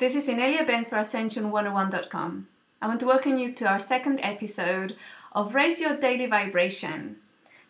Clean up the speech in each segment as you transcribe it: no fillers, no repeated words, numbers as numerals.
This is Inelia Benz for Ascension101.com. I want to welcome you to our second episode of Raise Your Daily Vibration.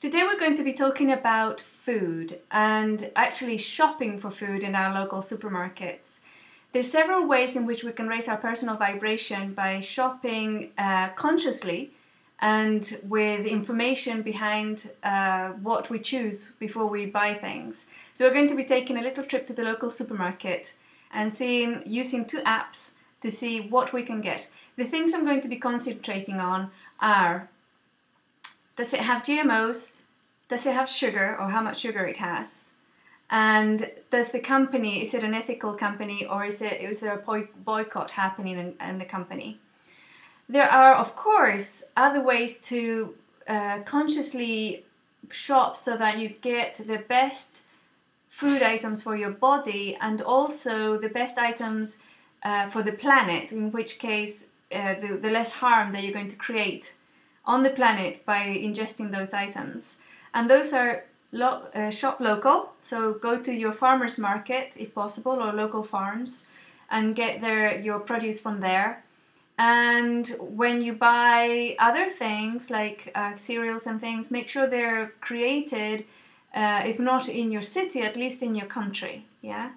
Today we're going to be talking about food and actually shopping for food in our local supermarkets. There's several ways in which we can raise our personal vibration by shopping consciously and with information behind what we choose before we buy things. So we're going to be taking a little trip to the local supermarket and using two apps to see what we can get. The things I'm going to be concentrating on are, does it have GMOs? Does it have sugar, or how much sugar it has? And does the company, is it an ethical company, or is there a boycott happening in the company? There are, of course, other ways to consciously shop so that you get the best food items for your body and also the best items for the planet, in which case the less harm that you're going to create on the planet by ingesting those items. And those are shop local, so go to your farmer's market if possible, or local farms, and get your produce from there. And when you buy other things like cereals and things, make sure they're created if not in your city, at least in your country, yeah?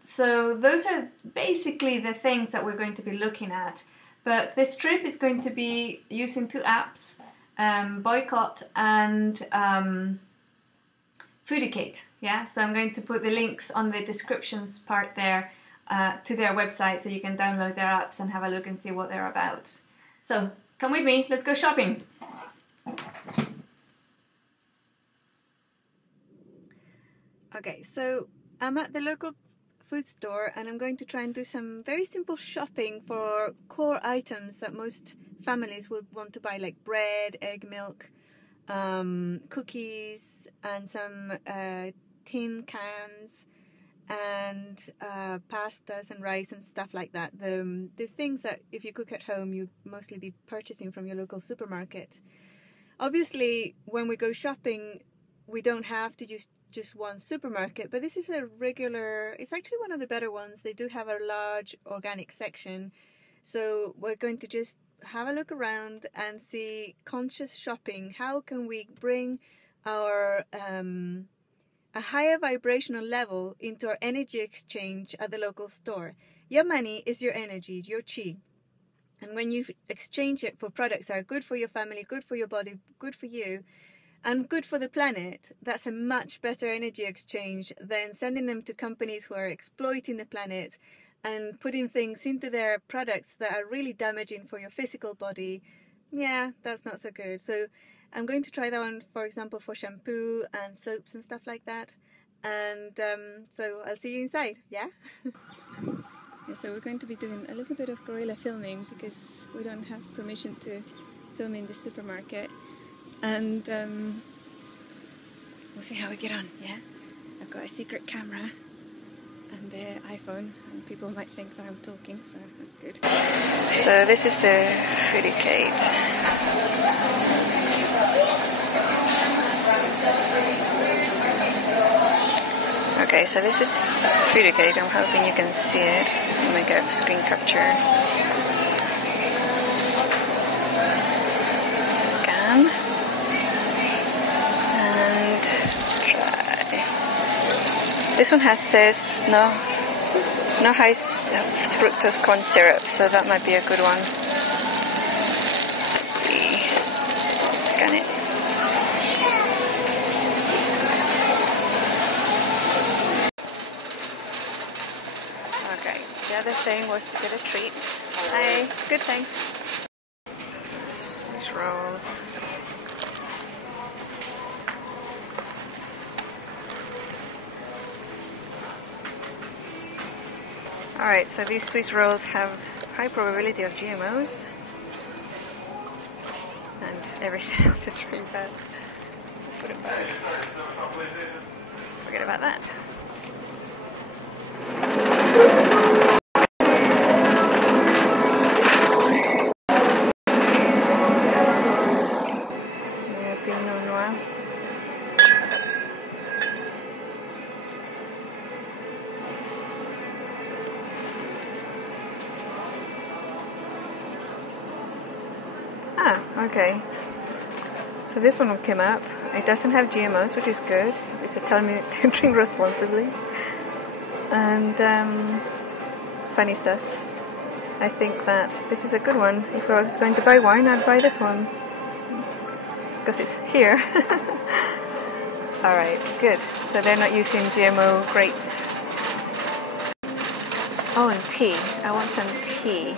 So those are basically the things that we're going to be looking at. But this trip is going to be using two apps, Boycott and Foodicate, yeah? So I'm going to put the links on the descriptions part there to their website so you can download their apps and have a look and see what they're about. So come with me, let's go shopping. Okay, so I'm at the local food store and I'm going to try and do some very simple shopping for core items that most families would want to buy, like bread, egg, milk, cookies, and some tin cans, and pastas and rice and stuff like that. The things that if you cook at home you'd mostly be purchasing from your local supermarket. Obviously, when we go shopping, we don't have to use just one supermarket, but this is it's actually one of the better ones. They do have a large organic section, so we're going to just have a look around and see conscious shopping. How can we bring our a higher vibrational level into our energy exchange at the local store? Your money is your energy, your chi, and when you exchange it for products that are good for your family, good for your body, good for you, and good for the planet, that's a much better energy exchange than sending them to companies who are exploiting the planet and putting things into their products that are really damaging for your physical body. Yeah, that's not so good. So I'm going to try that one, for example, for shampoo and soaps and stuff like that. And so I'll see you inside, yeah? Yeah, so we're going to be doing a little bit of guerrilla filming because we don't have permission to film in the supermarket. And we'll see how we get on, yeah? I've got a secret camera and the iPhone, and people might think that I'm talking, so that's good. So this is the Foodicate. Okay, so this is Foodicate. I'm hoping you can see it. I'm going to get a screen capture. Scan. This one says no high fructose corn syrup, so that might be a good one. Let's see. Scan it. Okay, the other thing was to get a treat. Hi, good, thanks. Swiss rolls. Alright, so these Swiss rolls have high probability of GMOs, and everything else is really bad. Just put it back. Forget about that. Pinot Noir. Ah, okay. So this one came up. It doesn't have GMOs, which is good. It's telling me to drink responsibly. And funny stuff. I think that this is a good one. If I was going to buy wine, I'd buy this one. Because it's here. Alright, good. So they're not using GMO grapes. Oh, and tea. I want some tea.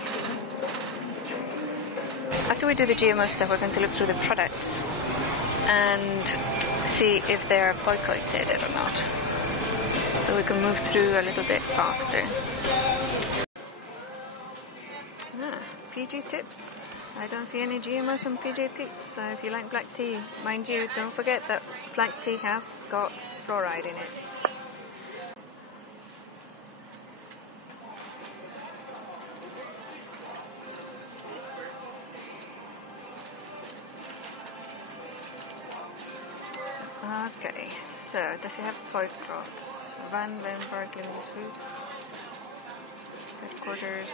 After we do the GMO stuff, we're going to look through the products and see if they're boycotted or not. So we can move through a little bit faster. PG tips. I don't see any GMOs on PG tips. So if you like black tea, mind you, don't forget that black tea has got fluoride in it. Okay, so does it have boycott? Van Venberg Limited Food. Headquarters.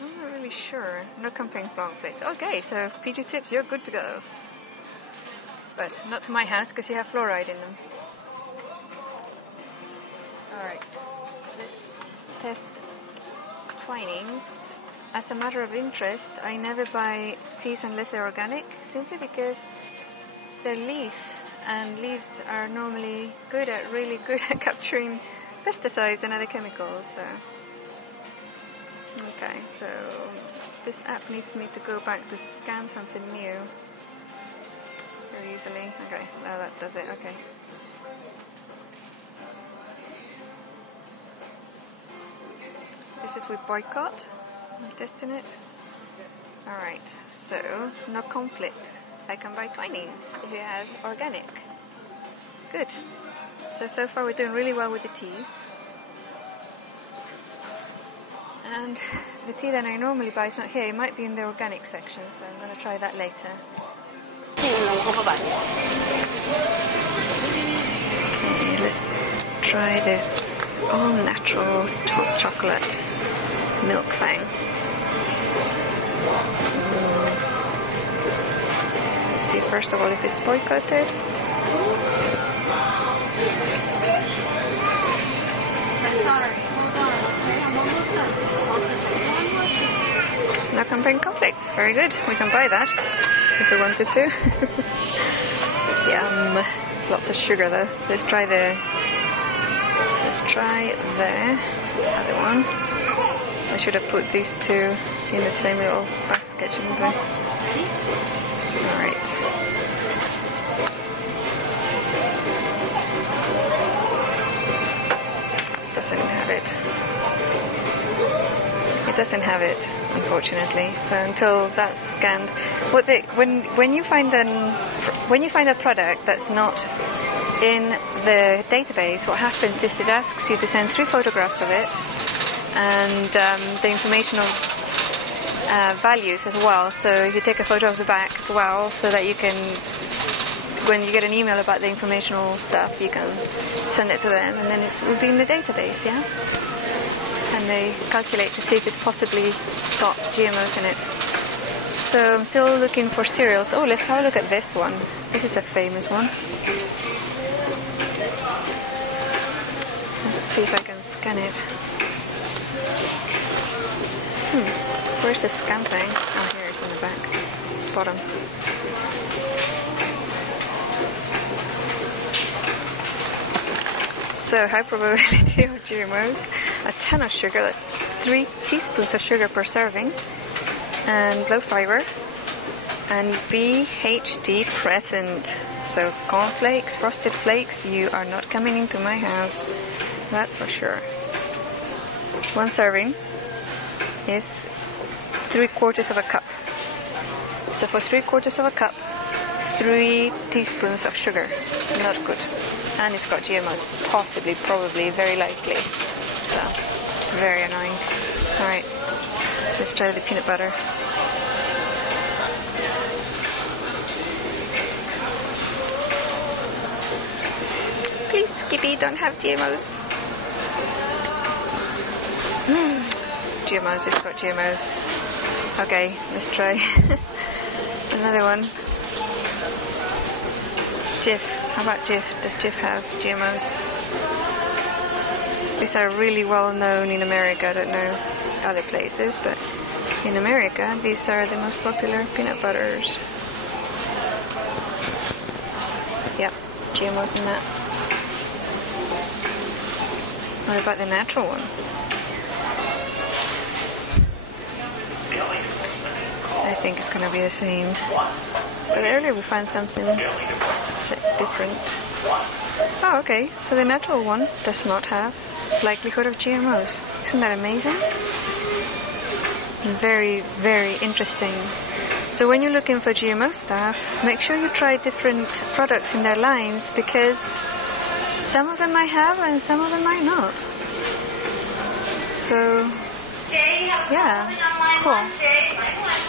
I'm not really sure. No campaign blank plates. Okay, so PG tips, you're good to go. But not to my house because you have fluoride in them. Alright, let's test Twinings. As a matter of interest, I never buy teas unless they're organic, simply because they're leaves, and leaves are normally really good at capturing pesticides and other chemicals. So. Okay, so this app needs me to go back to scan something new very easily. Okay, now that does it. Okay. This is with boycott. I'm testing it. Alright, so no conflict. I can buy Twinings if it has organic. Good. So far we're doing really well with the teas. And the tea that I normally buy is not here. It might be in the organic section, so I'm going to try that later. Okay, let's try this all-natural hot chocolate milk thing. See first of all if it's boycotted. Sorry, hold on. No campaign conflicts. Very good. We can buy that if we wanted to. Yum. Lots of sugar though. Let's try the other one. I should have put these two in the same little basket, shouldn't I? Alright. It doesn't have it, unfortunately. So until that's scanned, when you find a product that's not in the database, what happens is it asks you to send 3 photographs of it and the informational values as well. So if you take a photo of the back as well, so that you can, when you get an email about the informational stuff, you can send it to them, and then it will be in the database, yeah? And they calculate to see if it's possibly got GMOs in it. So I'm still looking for cereals. Oh, let's have a look at this one. This is a famous one. Let's see if I can scan it. Where's the scan thing? Oh, here it's in the back. It's bottom. So, high probability of GMOs, a ton of sugar, that's 3 teaspoons of sugar per serving, and low fiber, and BHD present. So, cornflakes, frosted flakes, you are not coming into my house, that's for sure. 1 serving is 3/4 of a cup. So, for 3/4 of a cup, 3 teaspoons of sugar. Not good. And it's got GMOs. Possibly, probably, very likely. So, very annoying. Alright, let's try the peanut butter. Please, Skippy, don't have GMOs. GMOs, it's got GMOs. Okay, let's try. Another one. Jif. How about Jif? Does Jif have GMOs? These are really well known in America. I don't know other places, but in America these are the most popular peanut butters. Yep, GMOs in that. What about the natural one? I think it's going to be the same. But earlier we found something different. Oh, okay. So the natural one does not have likelihood of GMOs. Isn't that amazing? Very, very interesting. So when you're looking for GMO stuff, make sure you try different products in their lines, because some of them might have and some of them might not. So, yeah, cool.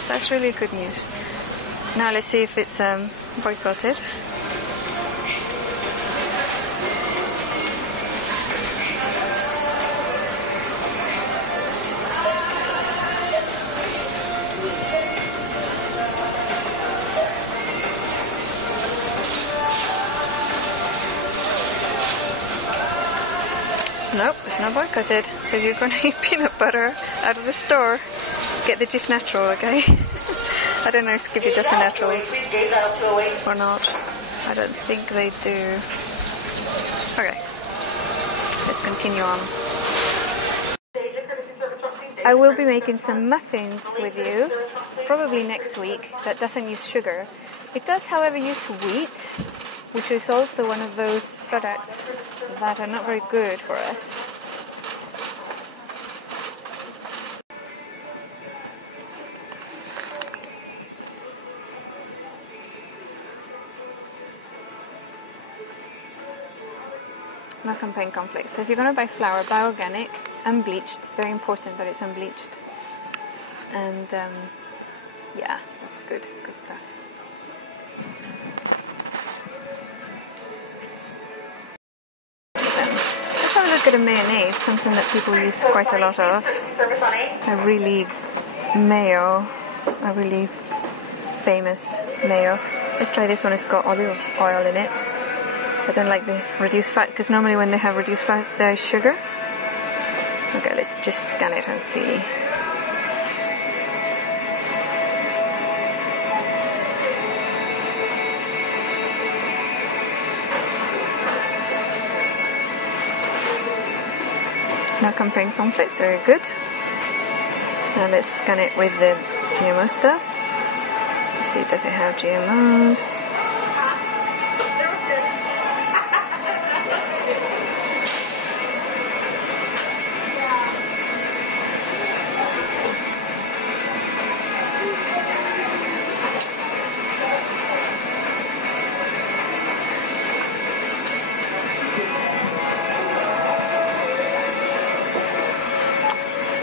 That's really good news. Now let's see if it's boycotted. Nope, it's not boycotted. So if you're going to eat peanut butter out of the store, get the Jif Natural, okay? I don't know if Skippy does the natural or not. I don't think they do. Okay, let's continue on. I will be making some muffins with you, probably next week, that doesn't use sugar. It does, however, use wheat, which is also one of those products that are not very good for us. Milk and plain cornflakes. So if you're going to buy flour, buy organic, unbleached. It's very important that it's unbleached. And yeah, that's good stuff. Let's have a look at a mayonnaise, something that people use quite a lot of. A really famous mayo. Let's try this one. It's got olive oil in it. I don't like the reduced fat, because normally when they have reduced fat there is sugar. Okay, let's just scan it and see. Milk and plain cornflakes, very good. Now let's scan it with the GMO stuff. Let's see, does it have GMOs?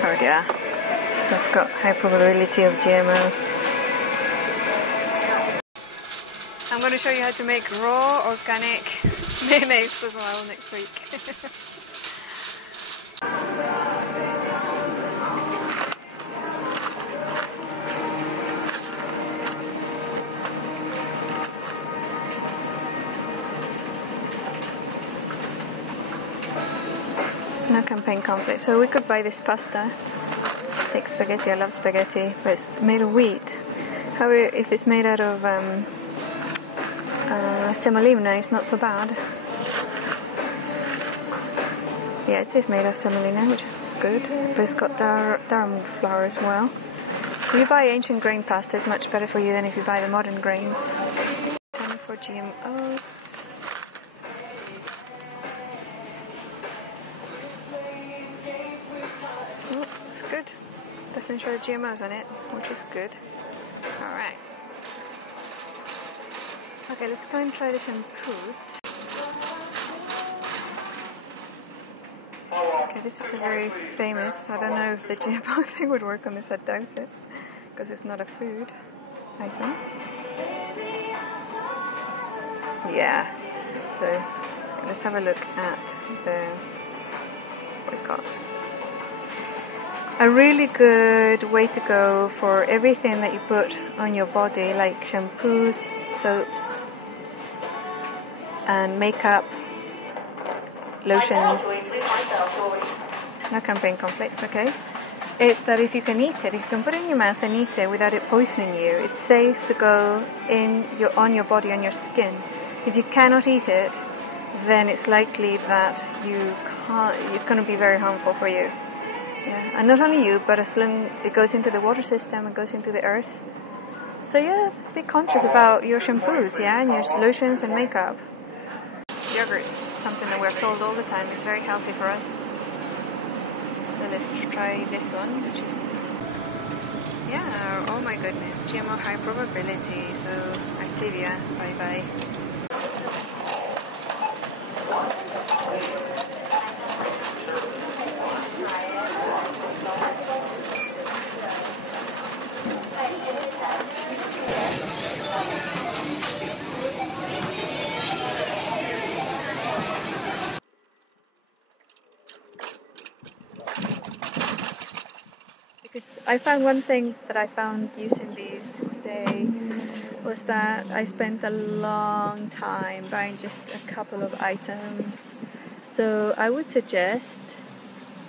Oh yeah, so it's got high probability of GMO. I'm going to show you how to make raw organic mayonnaise as well next week. Now campaign conflict. So we could buy this pasta, thick spaghetti. I love spaghetti, but it's made of wheat. However, if it's made out of semolina, it's not so bad. Yeah, it is made of semolina, which is good, but it's got durum flour as well. If you buy ancient grain pasta, it's much better for you than if you buy the modern grains. Time for GMOs. Oh, it's good. Doesn't show GMOs on it, which is good. Alright. Okay, let's go and try the shampoos. Okay, this is a very famous, I don't know if the GMO thing would work on this at doses, because it's not a food item. Yeah, so let's have a look at the, what we've got. a really good way to go for everything that you put on your body, like shampoos, soaps, and makeup, lotions. No campaign conflicts, okay? It's that if you can eat it, if you can put it in your mouth and eat it without it poisoning you, it's safe to go on your body, on your skin. If you cannot eat it, then it's likely that it's going to be very harmful for you. Yeah, and not only you, but as long it goes into the water system, it goes into the earth. So yeah, be conscious about your shampoos, yeah, and your lotions and makeup. Yogurt, something that we're told all the time is very healthy for us. So let's try this one, which is, yeah, oh my goodness, GMO high probability, so Activia, bye bye. Because I found one thing that I found using these today was that I spent a long time buying just a couple of items. So I would suggest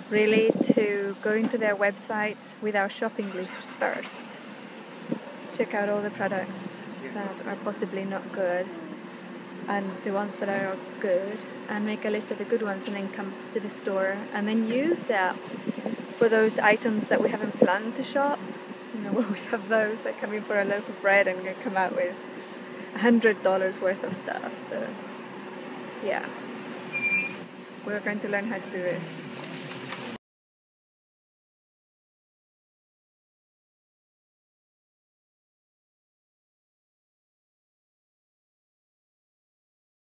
really to go into their websites with our shopping list first. Check out all the products that are possibly not good and the ones that are good, and make a list of the good ones, and then come to the store and then use the apps for those items that we haven't planned to shop. You know, we always have those that come in for a loaf of bread and we come out with $100 worth of stuff. So yeah, we're going to learn how to do this.